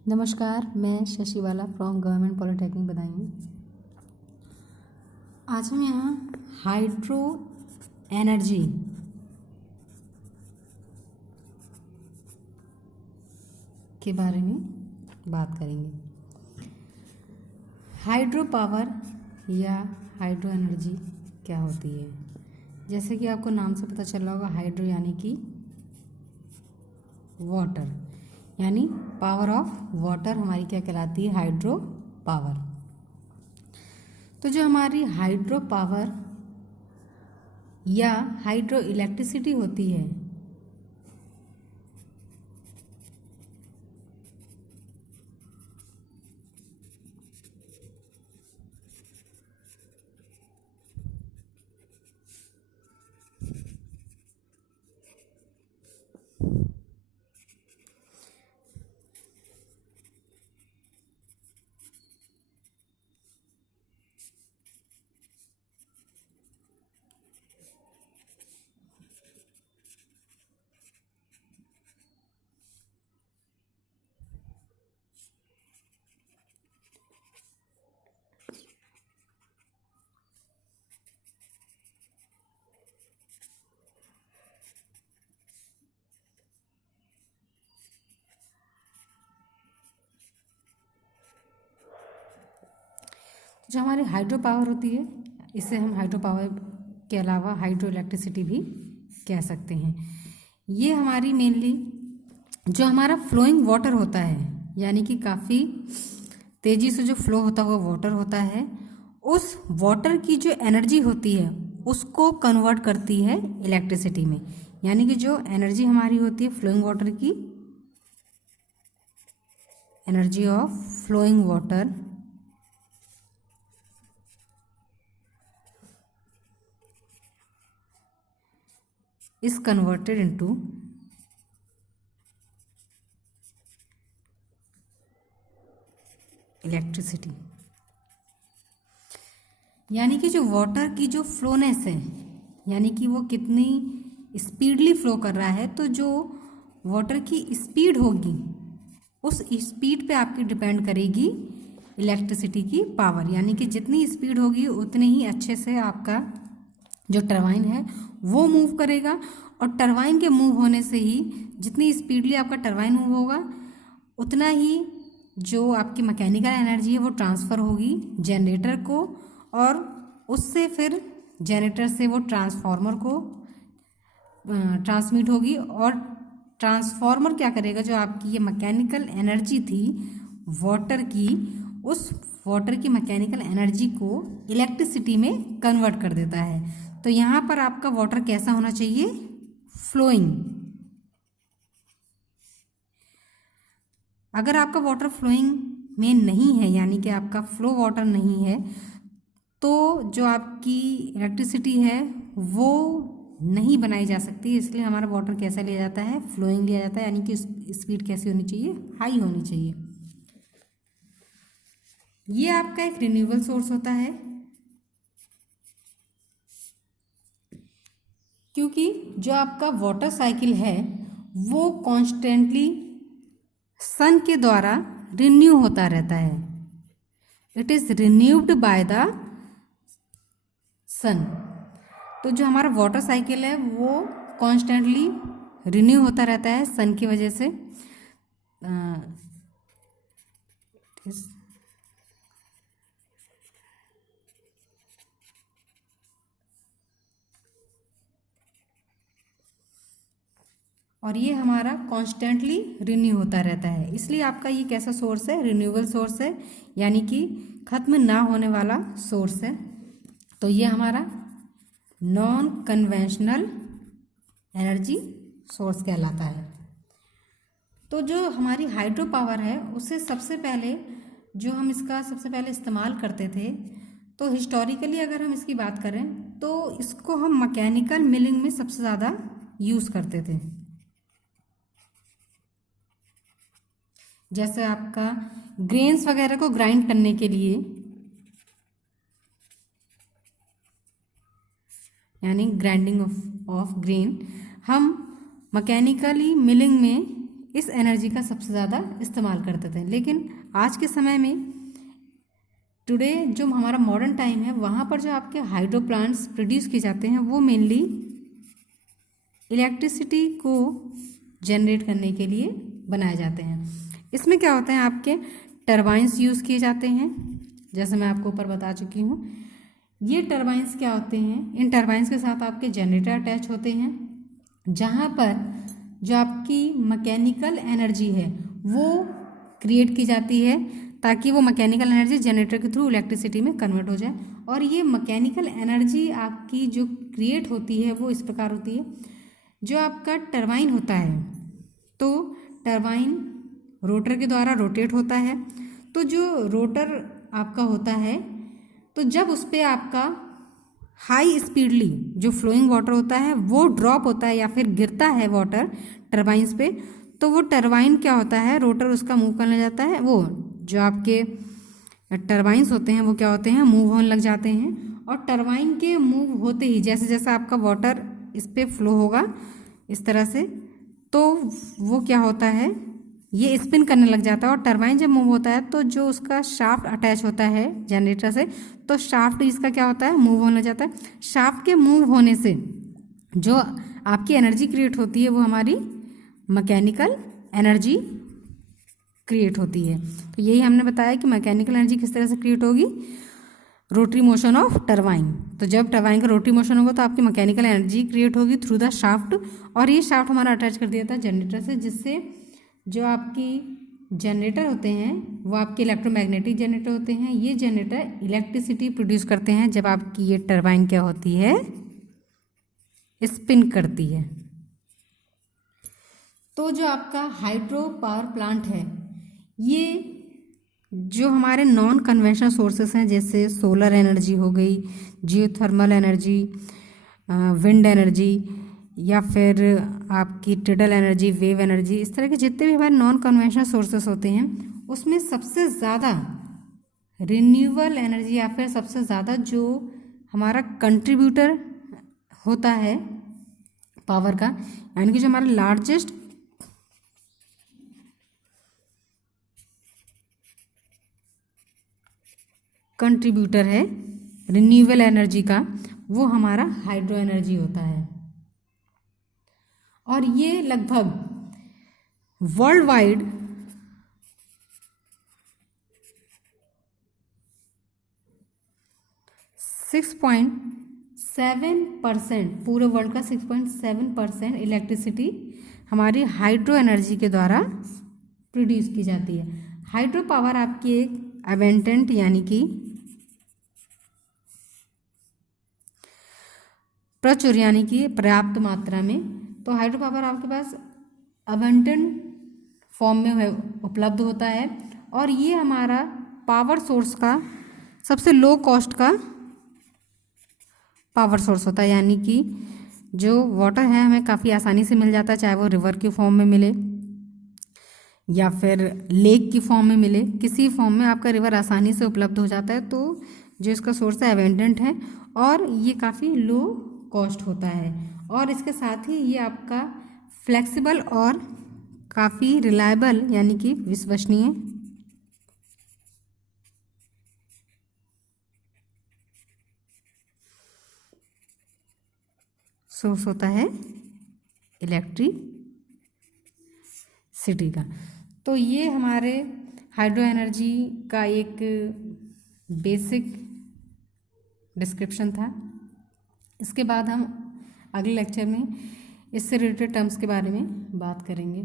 नमस्कार, मैं Shashiwala from government polytechnic Budaun. आज हम यहाँ हाइड्रो एनर्जी के बारे में बात करेंगे। हाइड्रो पावर या हाइड्रो एनर्जी क्या होती है? जैसे कि आपको नाम से पता चल रहा होगा, हाइड्रो यानी कि वाटर, यानी पावर ऑफ वाटर हमारी क्या कहलाती है? Hydro power. तो जो हमारी हाइड्रो पावर या हाइड्रो इलेक्ट्रिसिटी होती है, जो हमारी हाइड्रो पावर होती है, इसे हम हाइड्रो पावर के अलावा हाइड्रो इलेक्ट्रिसिटी भी कह सकते हैं। ये हमारी मेनली जो हमारा फ्लोइंग वाटर होता है, यानी कि काफ़ी तेज़ी से जो फ्लो होता हुआ वाटर होता है, उस वाटर की जो एनर्जी होती है उसको कन्वर्ट करती है इलेक्ट्रिसिटी में। यानी कि जो एनर्जी हमारी होती है फ्लोइंग वाटर की, energy of flowing water is converted into electricity. यानी कि जो वाटर की जो फ्लोनेस है, यानी कि वो कितनी स्पीडली फ्लो कर रहा है, तो जो वाटर की स्पीड होगी उस स्पीड पे आपकी डिपेंड करेगी इलेक्ट्रिसिटी की पावर। यानी कि जितनी स्पीड होगी उतने ही अच्छे से आपका जो टरबाइन है वो मूव करेगा, और टरबाइन के मूव होने से ही जितनी स्पीडली आपका टरबाइन मूव होगा उतना ही जो आपकी मैकेनिकल एनर्जी है वो ट्रांसफ़र होगी जनरेटर को, और उससे फिर जनरेटर से वो ट्रांसफार्मर को ट्रांसमिट होगी। और ट्रांसफार्मर क्या करेगा? जो आपकी ये मैकेनिकल एनर्जी थी वाटर की, उस वाटर की मैकेनिकल एनर्जी को इलेक्ट्रिसिटी में कन्वर्ट कर देता है। तो यहाँ पर आपका वाटर कैसा होना चाहिए? फ्लोइंग। अगर आपका वाटर फ्लोइंग में नहीं है, यानी कि आपका फ्लो वाटर नहीं है, तो जो आपकी इलेक्ट्रिसिटी है वो नहीं बनाई जा सकती। इसलिए हमारा वाटर कैसा लिया जाता है? फ्लोइंग लिया जाता है। यानी कि स्पीड कैसी होनी चाहिए? हाई होनी चाहिए। ये आपका एक रिन्यूएबल सोर्स होता है, क्योंकि जो आपका वाटर साइकिल है वो कॉन्स्टेंटली सन के द्वारा रिन्यू होता रहता है। It is renewed by the sun. तो जो हमारा वाटर साइकिल है वो कॉन्स्टेंटली रिन्यू होता रहता है सन की वजह से। और ये हमारा कॉन्स्टेंटली रिन्यू होता रहता है, इसलिए आपका ये कैसा सोर्स है? रिन्यूएबल सोर्स है, यानी कि खत्म ना होने वाला सोर्स है। तो ये हमारा नॉन कन्वेंशनल एनर्जी सोर्स कहलाता है। तो जो हमारी हाइड्रो पावर है उसे सबसे पहले जो हम इसका सबसे पहले इस्तेमाल करते थे, तो हिस्टोरिकली अगर हम इसकी बात करें तो इसको हम मैकेनिकल मिलिंग में सबसे ज़्यादा यूज़ करते थे। जैसे आपका ग्रेन्स वगैरह को ग्राइंड करने के लिए, यानी ग्राइंडिंग ऑफ ग्रेन, हम मैकेनिकली मिलिंग में इस एनर्जी का सबसे ज़्यादा इस्तेमाल करते थे। लेकिन आज के समय में टुडे जो हमारा मॉडर्न टाइम है, वहाँ पर जो आपके हाइड्रो प्लांट्स प्रोड्यूस किए जाते हैं वो मेनली इलेक्ट्रिसिटी को जनरेट करने के लिए बनाए जाते हैं। इसमें क्या होता है, आपके टरबाइंस यूज़ किए जाते हैं, जैसे मैं आपको ऊपर बता चुकी हूँ। ये टरबाइंस क्या होते हैं, इन टरबाइंस के साथ आपके जनरेटर अटैच होते हैं, जहाँ पर जो आपकी मैकेनिकल एनर्जी है वो क्रिएट की जाती है, ताकि वो मैकेनिकल एनर्जी जनरेटर के थ्रू इलेक्ट्रिसिटी में कन्वर्ट हो जाए। और ये मैकेनिकल एनर्जी आपकी जो क्रिएट होती है वो इस प्रकार होती है, जो आपका टरबाइन होता है, तो टरबाइन रोटर के द्वारा रोटेट होता है। तो जो रोटर आपका होता है, तो जब उस पर आपका हाई स्पीडली जो फ्लोइंग वाटर होता है वो ड्रॉप होता है या फिर गिरता है वाटर टरबाइंस पे, तो वो टरबाइन क्या होता है, रोटर उसका मूव करने जाता है, वो जो आपके टरबाइंस होते हैं वो क्या होते हैं, मूव होने लग जाते हैं। और टरबाइन के मूव होते ही जैसे जैसे आपका वाटर इस पर फ्लो होगा इस तरह से, तो वो क्या होता है, ये स्पिन करने लग जाता है। और टरबाइन जब मूव होता है तो जो उसका शाफ्ट अटैच होता है जनरेटर से, तो शाफ्ट इसका क्या होता है, मूव होने जाता है। शाफ्ट के मूव होने से जो आपकी एनर्जी क्रिएट होती है वो हमारी मैकेनिकल एनर्जी क्रिएट होती है। तो यही हमने बताया कि मैकेनिकल एनर्जी किस तरह से क्रिएट होगी, रोटरी मोशन ऑफ टरबाइन। तो जब टरबाइन का रोटरी मोशन होगा तो आपकी मैकेनिकल एनर्जी क्रिएट होगी थ्रू द शाफ्ट, और ये शाफ्ट हमारा अटैच कर दिया था जनरेटर से, जिससे जो आपकी जनरेटर होते हैं वो आपके इलेक्ट्रोमैग्नेटिक जनरेटर होते हैं। ये जनरेटर इलेक्ट्रिसिटी प्रोड्यूस करते हैं जब आपकी ये टरबाइन क्या होती है, स्पिन करती है। तो जो आपका हाइड्रो पावर प्लांट है, ये जो हमारे नॉन कन्वेंशनल सोर्सेस हैं, जैसे सोलर एनर्जी हो गई, जियोथर्मल एनर्जी, विंड एनर्जी, या फिर आपकी टिडल एनर्जी, वेव एनर्जी, इस तरह के जितने भी हमारे नॉन कन्वेंशनल सोर्सेस होते हैं, उसमें सबसे ज़्यादा रिन्यूएबल एनर्जी या फिर सबसे ज़्यादा जो हमारा कंट्रीब्यूटर होता है पावर का, यानी कि जो हमारा लार्जेस्ट कंट्रीब्यूटर है रिन्यूएबल एनर्जी का, वो हमारा हाइड्रो एनर्जी होता है। और ये लगभग वर्ल्ड वाइड 6.7%, पूरे वर्ल्ड का 6.7% इलेक्ट्रिसिटी हमारी हाइड्रो एनर्जी के द्वारा प्रोड्यूस की जाती है। हाइड्रो पावर आपकी एक अबेंडेंट यानी कि प्रचुर यानी कि पर्याप्त मात्रा में, तो हाइड्रो पावर आपके पास अबंडेंट फॉर्म में उपलब्ध होता है। और ये हमारा पावर सोर्स का सबसे लो कॉस्ट का पावर सोर्स होता है, यानी कि जो वाटर है हमें काफ़ी आसानी से मिल जाता है, चाहे वो रिवर के फॉर्म में मिले या फिर लेक की फॉर्म में मिले, किसी फॉर्म में आपका रिवर आसानी से उपलब्ध हो जाता है। तो जो इसका सोर्स है अबेंडेंट है और ये काफ़ी लो कॉस्ट होता है, और इसके साथ ही ये आपका फ्लेक्सिबल और काफ़ी रिलायबल यानी कि विश्वसनीय सोर्स होता है इलेक्ट्रिसिटी का। तो ये हमारे हाइड्रो एनर्जी का एक बेसिक डिस्क्रिप्शन था। इसके बाद हम अगले लेक्चर में इससे रिलेटेड टर्म्स के बारे में बात करेंगे।